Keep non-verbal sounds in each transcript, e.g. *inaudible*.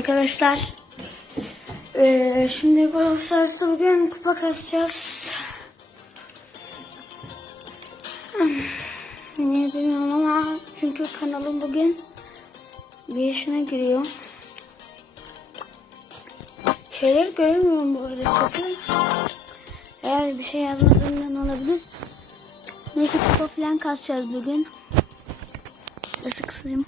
Arkadaşlar eee, şimdi Brawl Stars'ta bugün kupa kasacağız. Hmm, Niye bilmiyorum ama çünkü kanalım bugün bir yaşına giriyor. Şeyler göremiyorum bu arada kötü. Eğer bir şey yazmadığından olabilir. Neyse kupa falan kasacağız bugün. Nasıl kısayım?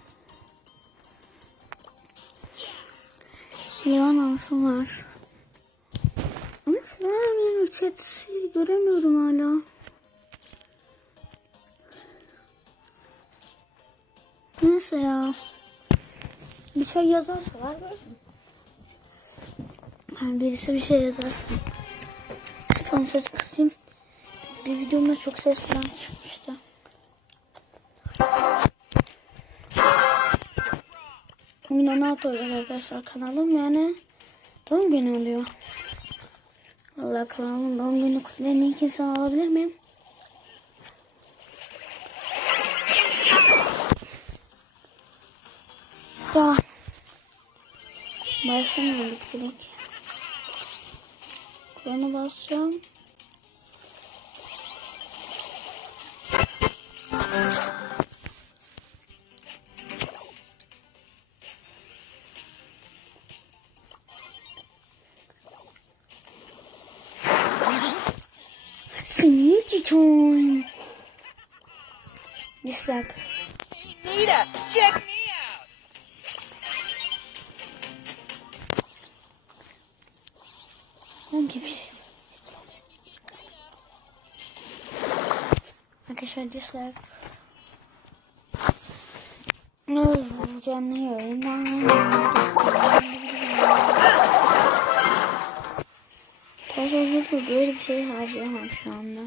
Yalan anası var. Ama şu an chat göremiyorum hala. Neyse ya. Bir şey yazarsa var Yani birisi bir şey yazarsın. Son ses kısayım. Bir videomda çok ses falan çıkmıştı. Bugün 16 oluyor arkadaşlar kanalım yani doğum günü oluyor. Allah kanalımın doğum günü kutlayan ilk insan olabilir miyim? Tamam. Başlamıyorum direkt. Kur'an'a basacağım. Arkadaşlar. Ne canlı yayından. Arkadaşlar böyle bir şey harcayamam şu anda.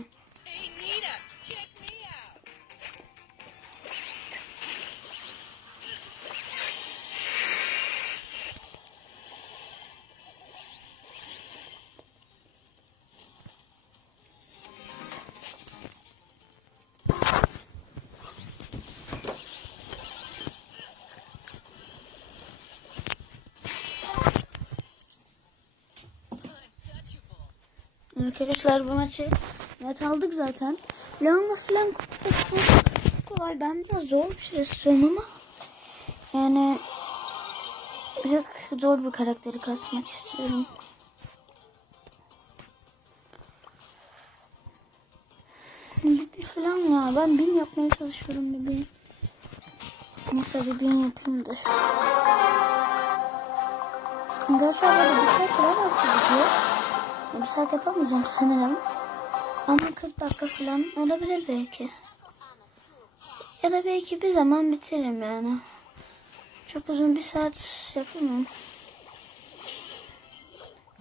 Arkadaşlar bu maçı net aldık zaten. Leon'la falan kolay. Ben biraz zor bir şey istiyorum ama yani çok zor bir karakteri kasmak istiyorum. Bir falan ya. Ben bin yapmaya çalışıyorum bir bin. Mesela bir bin yapayım da şu. Arkadaşlar böyle bir saat kadar az gidiyor. Bir saat yapamayacağım sanırım. Ama 40 dakika falan olabilir belki. Ya da belki bir zaman bitiririm yani. Çok uzun bir saat yapamam.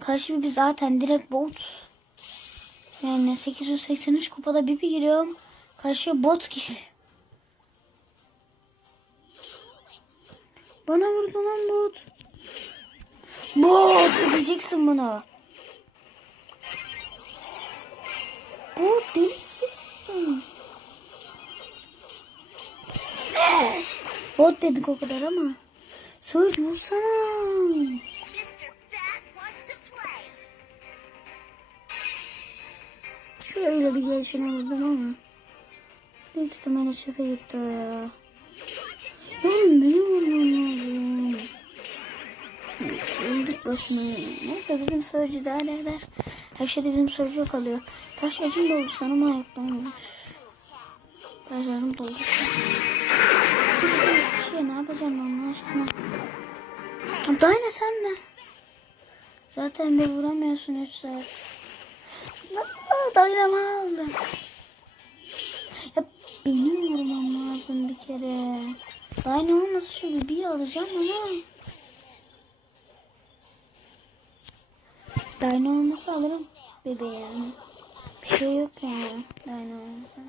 Karşı bir zaten direkt bot. Yani 883 kupada bir giriyorum. Karşıya bot geliyor. Bana vurdu lan bot. Bot ödeyeceksin bunu. Bu delisin. Bot dedik o kadar ama. Söz vursana. Şöyle bir gelişine vurdum ama. Büyük ihtimalle çöpe gitti ya. Oğlum beni vurman lazım. Öldük başına. Neyse bizim sözcü idare eder. Her şeyde bizim sözcü kalıyor. Taş acım doldu sanırım ayaklanmış. Taşlarım doldu. Şey ne yapacağım Allah aşkına. Ne sen de? Zaten bir vuramıyorsun 3 saat. Dayanamazdım. Ya benim vurmam lazım bir kere. Daha ne olmasın şu bebeği alacağım ama. Dino olmasa alırım bebeği yani. Şey yok yani Dino olmasa.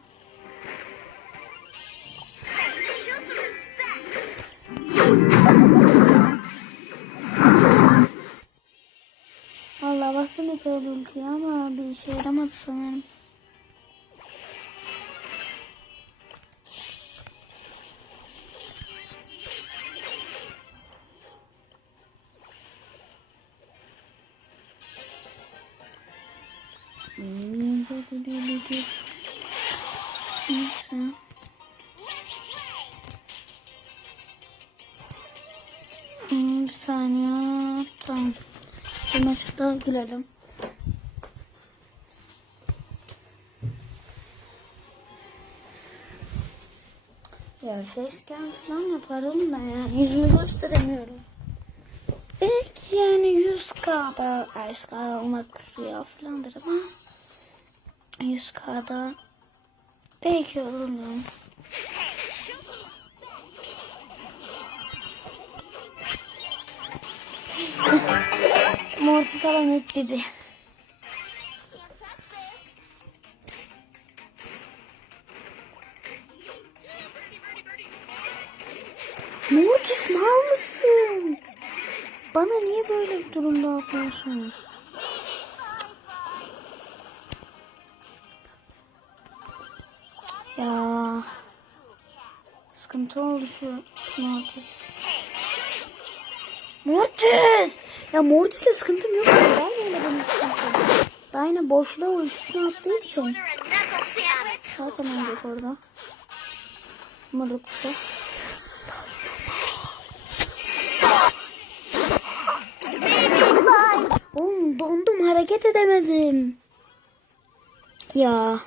Valla bastım öyle ultiyi ama bir işe yaramadı sanırım. Girelim. Ya facecam falan yaparım da yani yüzümü gösteremiyorum. Belki yani 100k'da 100k olmak rüya falandır ama 100k'da belki olurum. Mortis alan ekledi. Mortis mal mısın? Bana niye böyle bir durumda yapıyorsun? Ya sıkıntı oldu şu Mortis. Mortis! Ya Mortis'le sıkıntım yok. Ben yine benim sıkıntım. Daha yine boşluğa ultisini attığı için. Zaten ölecek orada. Mortis'e. Oğlum dondum hareket edemedim. Ya.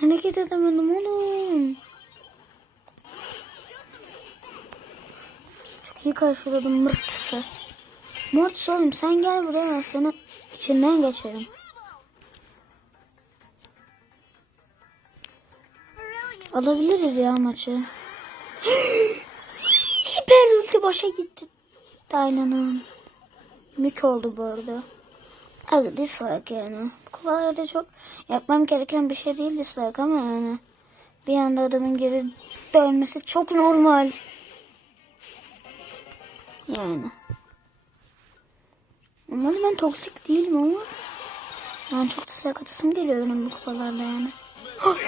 Hareket edemedim oğlum. Çok iyi karşıladım Mırtıs'ı. Mortis oğlum sen gel buraya ben seni içinden geçerim. Alabiliriz ya maçı. *gasps* Hiper ulti boşa gitti. Dayananın. Mük oldu bu arada. Abi dislike yani. Kovalarda çok yapmam gereken bir şey değil dislike ama yani. Bir anda adamın geri dönmesi çok normal. Yani. Umarım ben toksik değilim ama. Yani çok dislike atasım geliyor benim bu kupalarda yani.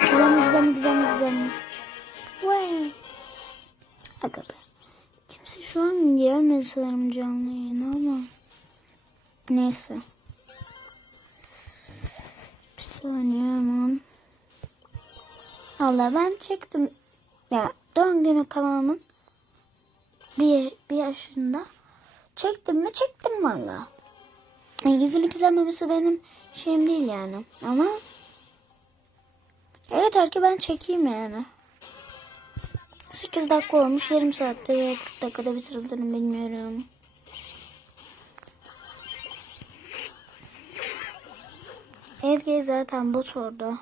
Güzel mi güzel mi güzel mi güzel mi? Vay. Aga. Kimse şu an gelmedi sanırım canlı yayına ama. Neyse. Bir saniye hemen. Allah ben çektim. Ya doğum günü kanalımın bir, bir yaşında çektim mi çektim valla. Yani gizlilik izlememesi benim şeyim değil yani. Ama yeter ki ben çekeyim yani. 8 dakika olmuş. Yarım saatte ya 40 dakikada bitirdim bilmiyorum. Edge zaten bot orada.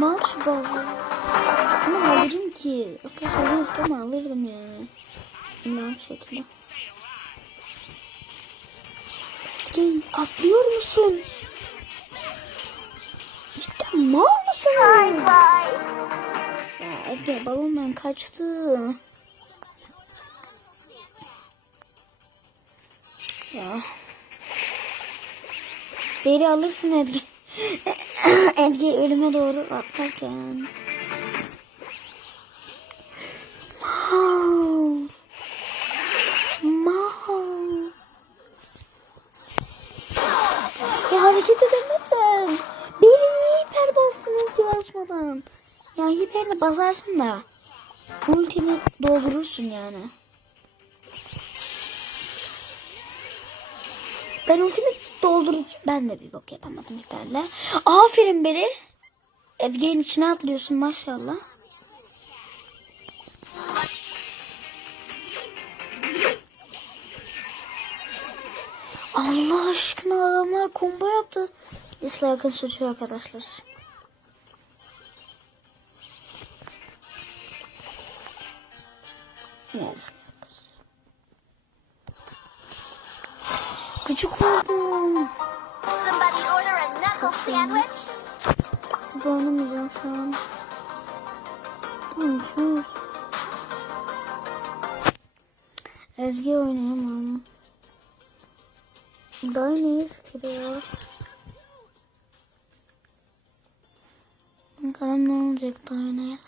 Mal şu bazı. Ama alırım ki. Asla söylüyoruz ama alırdım. Bilmem bir şekilde. Gel, atlıyor musun? Cidden mal mısın? Bye bye. Ya Ege balondan kaçtı. Ya. Beri alırsın Edge. *laughs* *laughs* Edge ölüme doğru atlarken. Mal. Mal. Ya hareket edemedim. Beni niye hiper bastın ulti basmadan? Ya hiperini basarsın da. Ultini doldurursun yani. Ben ultimi. Ben de bir bok yapamadım hiperle. Aferin beri. Ezgi'nin içine atlıyorsun maşallah. Allah aşkına adamlar combo yaptı. Dislike'ın suçu arkadaşlar. Yes. Küçük oldum. Somebody order a knuckle sandwich. Dondum şu an. Olmuş. Ezgi oynayamam. Daha ne fikir ya? Bakalım ne olacak da oynayalım.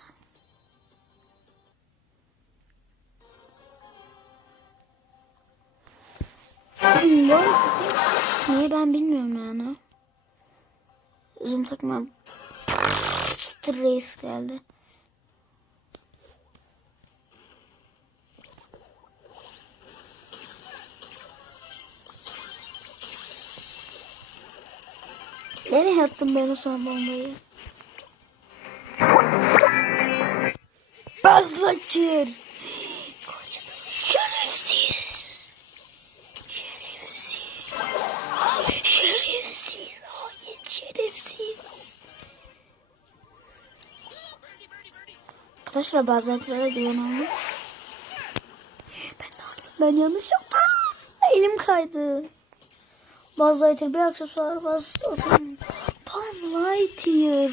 Bu Niye ben bilmiyorum yani. Bizim takıma çıtır reis geldi. Nereye attım ben o son bombayı? Bazlatır. Şerefsiz. Arkadaşlar bazen tıra güven olmuş. Ben ne yaptım? Ben yanlış yaptım. Elim kaydı. Buzz Lightyear bir aksesuar bas. Pan Lightyear.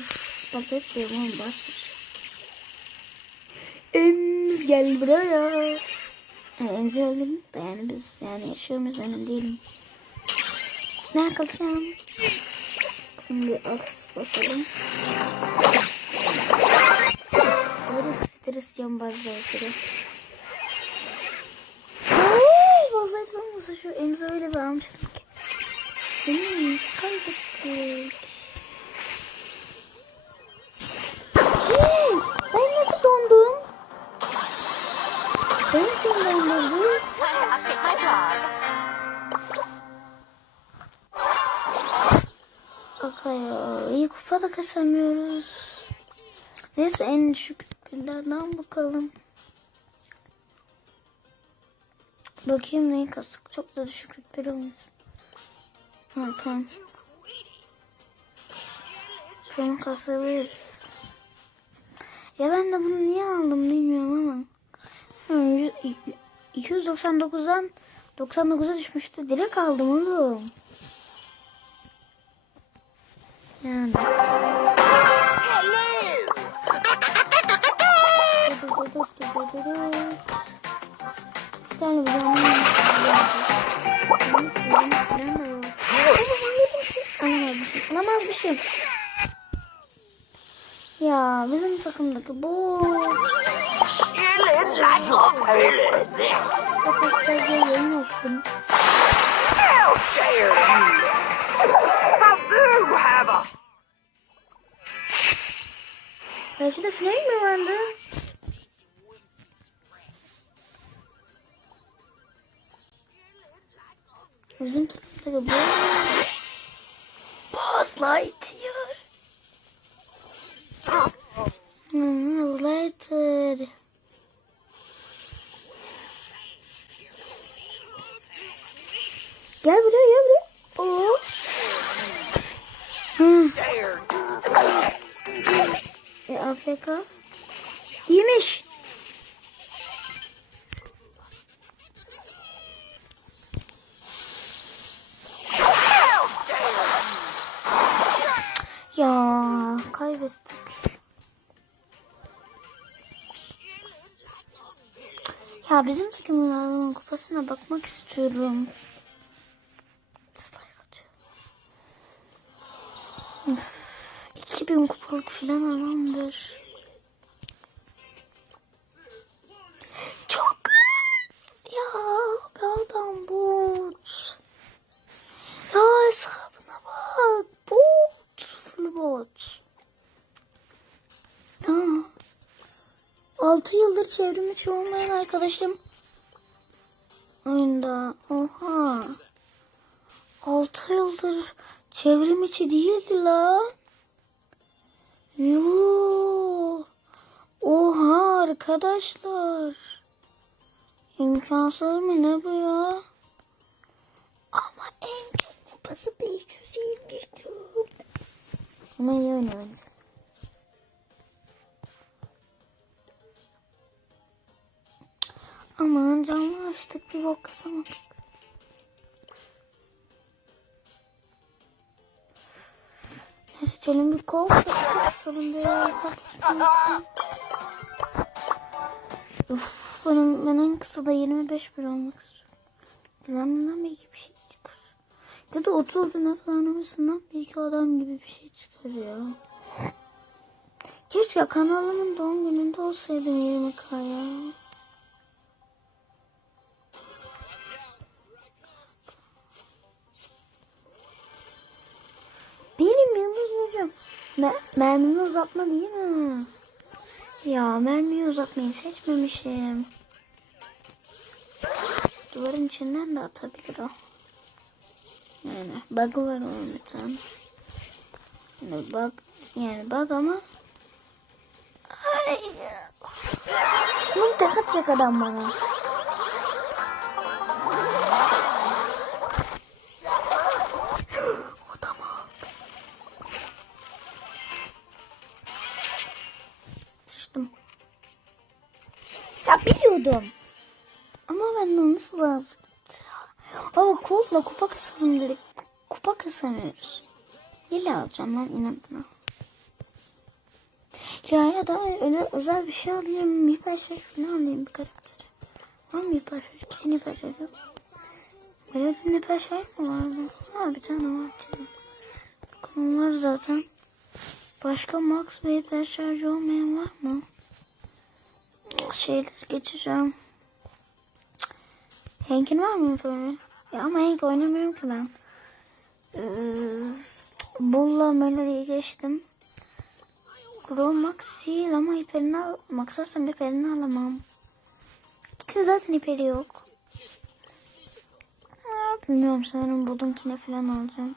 Buzz Lightyear oğlum bas. Emz gel buraya. Emzi öldüm yani biz yani yaşıyor muyuz emin değilim. Ne yapacağım? Şimdi aks basalım. İstiyorum Buzz Lightyear'ı. Ooo Buzz Lightyear olmasa şu Emzi öyle bir almıştım ki. Kaybettik. Hey, ben nasıl dondum? Ben kim dondurdu? Time to update my blog. Kaka ya, iyi. Neyse en düşük pillerden bakalım. Bakayım neyi kasık. Çok da düşük rütbeli olmasın. Ha tamam. Şunu kasabiliriz. Ya ben de bunu niye aldım bilmiyorum ama. Hı, yüz- 299'dan 99'a düşmüştü. Direkt aldım oğlum. Yani. Tane bir tane. Alamazmışım. Alamazmışım. Ya bizim takımdaki bu. Arkadaşlar yayın açtım. Belki de Flame mi vardı? Bizim takımdaki bu. Buzz Lightyear. Hmm, Lightyear. Gel buraya gel buraya. Oo. Hı. E, AFK. İyiymiş. Kupasına bakmak istiyorum. Üf, 2000 kupalık filan adamdır. Çok. Ya bir adam bot. Ya hesabına bak. Bot. Full bot. Ha. 6 yıldır çevrim içi olmayan arkadaşım. Oyunda. Oha. 6 yıldır çevrim içi değildi lan. Yoo. Oha arkadaşlar. İmkansız mı ne bu ya? Ama en çok kupası 521 diyor. Ama iyi oynuyor bence. Aman canlı açtık bir bok kasamadık. Neyse canım bir kol kasalım bir Uf, benim, ben en kısa da 25 bir olmak istiyorum. Gizemlinden belki bir şey çıkar. Ya da 30 bin falan olmasından belki adam gibi bir şey çıkar ya. Keşke kanalımın doğum gününde olsaydım 20k ya. Me- mermimi uzatma değil mi? Ya mermiyi uzatmayı seçmemişim. Duvarın içinden de atabilir o. Yani bug var onun bir tane. Yani bug, yani bug ama Ay. Bunu tek atacak adam bana. Biliyordum. Ama ben de nasıl lazım? Ama kolla kupa kasalım dedik. Kupa kasamıyoruz. Hile alacağım lan inadına. Ya ya da öyle özel bir şey alayım. Bir personel falan alayım bir karakter. Var mı bir personel? İkisini bir. Böyle bir personel mi vardı? Ha bir tane var. canım. Bakın var zaten. Başka Max hiper şarj olmayan var mı? Şeyleri geçeceğim. Hank'in var mı böyle? Ya ama Hank oynamıyorum ki ben. Ee, Bull'la Melody'yi geçtim. Grow Max değil ama hiperini al Max arsam hiperini alamam. İkisi zaten hiperi yok. Aa, Bilmiyorum sanırım budunkine falan alacağım.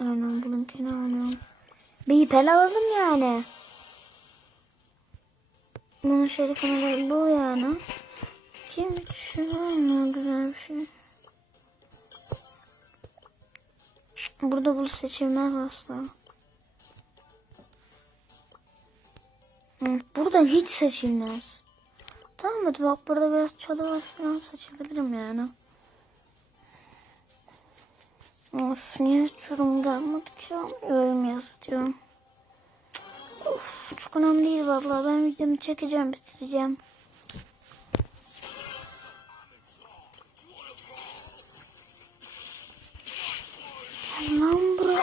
Aynen budunkine alıyorum. Bir hiper alalım yani. Bunun şerifine de bu yani. Kim şu mı güzel bir şey. Burada bunu seçilmez asla. Burada hiç seçilmez. Tamam mı? Bak burada biraz çalı var falan seçebilirim yani. Of niye hiç yorum gelmedi ki? Yorum yazıyorum. Of çok önemli değil vallahi. Ben videomu çekeceğim bitireceğim. Lan buraya.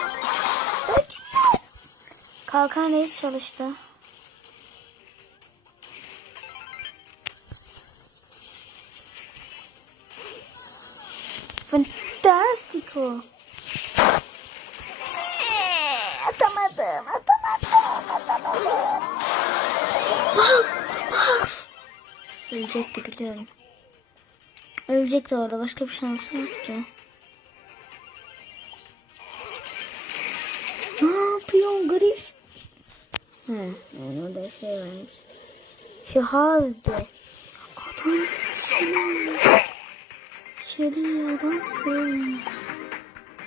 Kalkan reis çalıştı. Fantastico. Ölecekti biliyorum. Ölecekti orada başka bir şansım yoktu. Ne yapıyorsun Grif? He, yani orada şey varmış. Şahade. Adamsın. Şeri adamsın.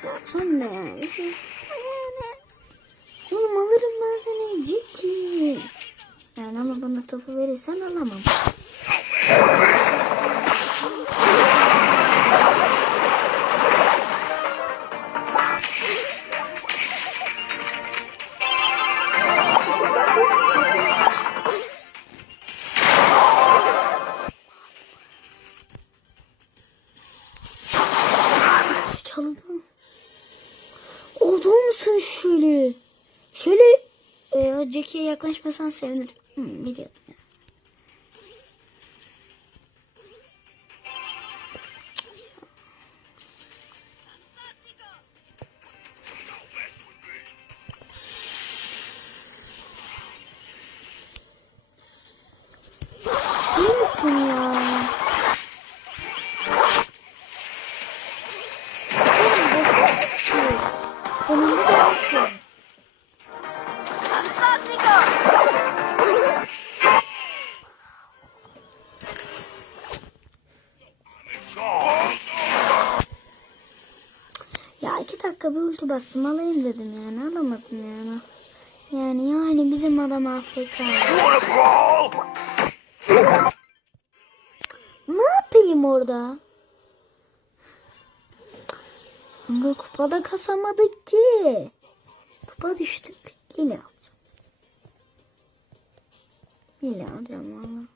Ya sen de yani. şey- Yani. Oğlum alırım ben seni ciddi. Yani ama bana topu verirsen alamam. Çaldım. Oldu musun şöyle? Şöyle e, Jackie'ye yaklaşmasan sevinirim. Hı, biliyorum. Alayım dedim yani alamadım yani. Yani yani bizim adam Afrika. Ne yapayım orada? Ama kupada kasamadık ki. Kupa düştük. Yine alacağım. Yine alacağım valla.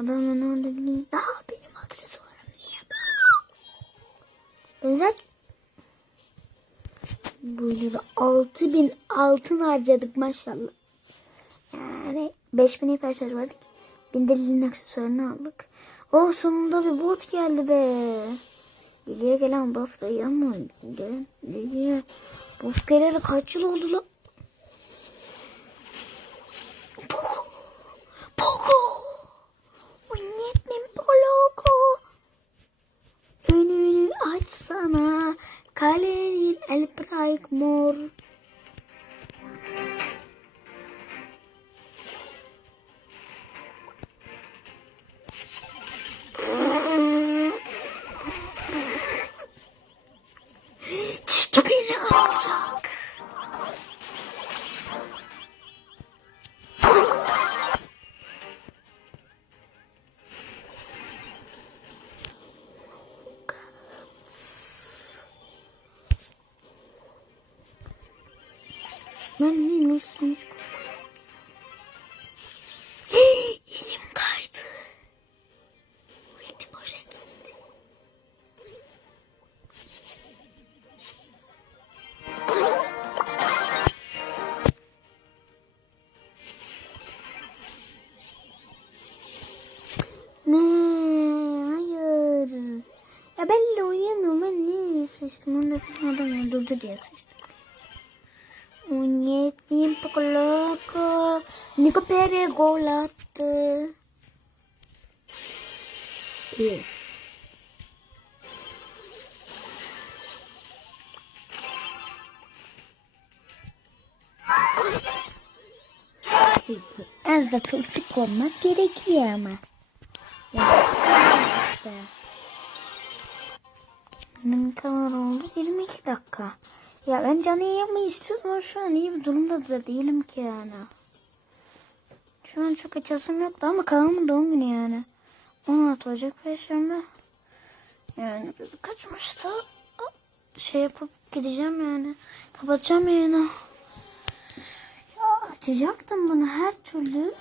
Adamın orada değil. Aa benim aksesuarım niye böyle? Ben bu yılı 6000 altın harcadık maşallah. Yani 5000 hiper şarj verdik. 1000 delilin aksesuarını aldık. Oh sonunda bir bot geldi be. Lily'e gelen buff da ama gelen Lily'e buff geleli kaç yıl oldu lan? Ben ne nasıl Elim kaydı. Ulti boşa gitti. Ne? Hayır. Ya ben de uyuyamıyorum. Ben niye seçtim? Onu da adam öldürdü diye seçtim. Nico Pérez gol attı. Bir. Az da toksik olmak gerekiyor ama. Yani işte. Ne kadar oldu? 22 dakika. Ya ben canı iyi ama şu an iyi bir durumda da değilim ki yani. Şu an çok açasım yoktu ama kalanımın doğum günü yani. 16 Ocak Perşembe. Yani maçta şey yapıp gideceğim yani. Kapatacağım yayını. Ya açacaktım bunu her türlü.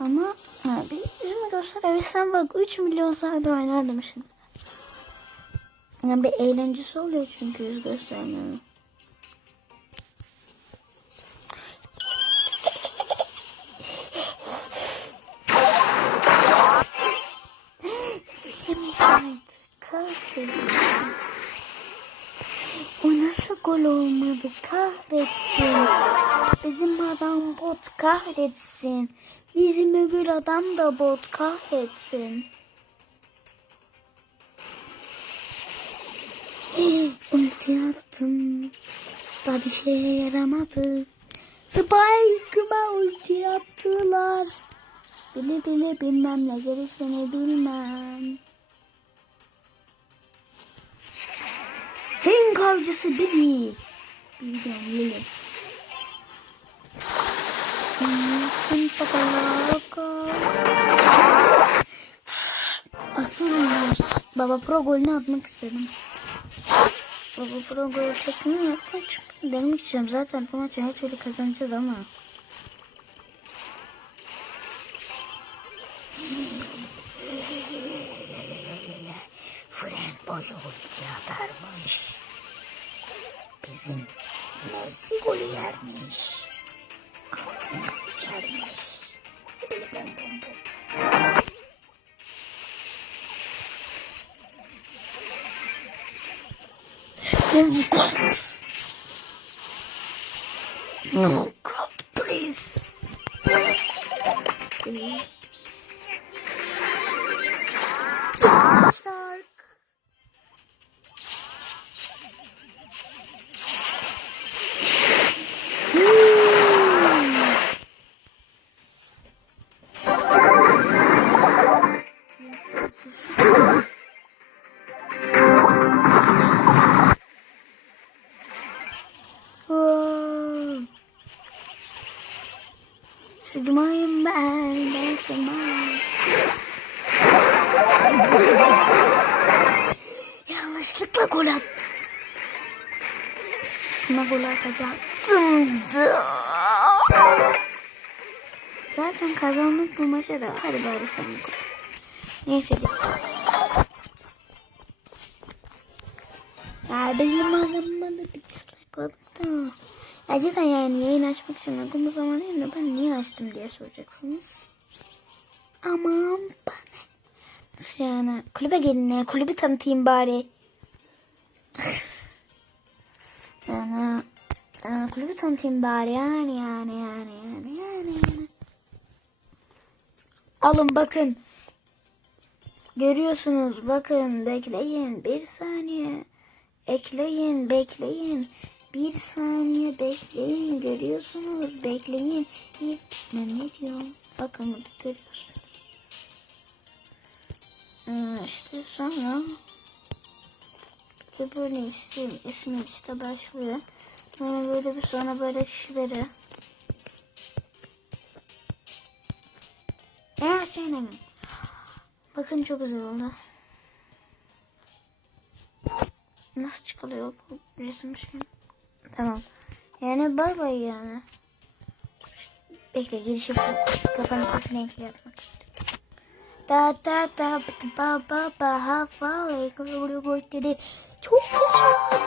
Ama ha, bir yüzümü gösterebilsem bak 3 milyon saat oynardım şimdi. Yani bir eğlencesi oluyor çünkü yüz göstermiyorum. Kahretsin. O nasıl gol olmadı kahretsin. Bizim adam bot kahretsin. Bizim öbür adam da bot kahretsin. Ulti attım. Da bir şeye yaramadı. Spike'ıma ulti attılar. Bile bile bilmem ne gerisini bilmem. Bilmiyorum Lili. Hmm, pakalaka. Atamıyorum. Baba Pro golünü atmak istedim. Baba Pro gol tekniği yapmak demek istiyorum. Zaten bu maçı her türlü kazanacağız ama. Futbol ulti atarmış. Bizim Messi golü yermiş. Kafasına sıçarmış. Böyle bom bom bom. Oh God. Oh Sigmayım ben, ben sigmayım. Yanlışlıkla gol attım. Sana gol atacaktım. Zaten kazandık bu maçı da. Hadi bari sen gol. Neyse biz. Ya benim adamıma da bir dislike'ladım da. Ya yani yayın açmak için uygun zaman değil de ben niye açtım diye soracaksınız. Aman bana. Nasıl yani? Kulübe gelin. Kulübü tanıtayım bari. *laughs* Yani, yani kulübü tanıtayım bari yani yani yani yani yani. yani. Alın bakın. Görüyorsunuz bakın bekleyin bir saniye. Ekleyin bekleyin. Bir saniye bekleyin görüyorsunuz bekleyin. Bir, ne, ne diyor? Bakın burada görüyorsunuz. Ee, işte sonra işte böyle isim, ismi işte başlıyor. Sonra böyle bir sonra böyle kişileri. Her şey ne? Bakın çok güzel oldu. Nasıl çıkılıyor bu resim şey? Tamam. Yani bay bay yani. Bekle giriş yapayım. Kapanışı renkli yapmak. Da da da ba ba ba ha fa Çok güzel.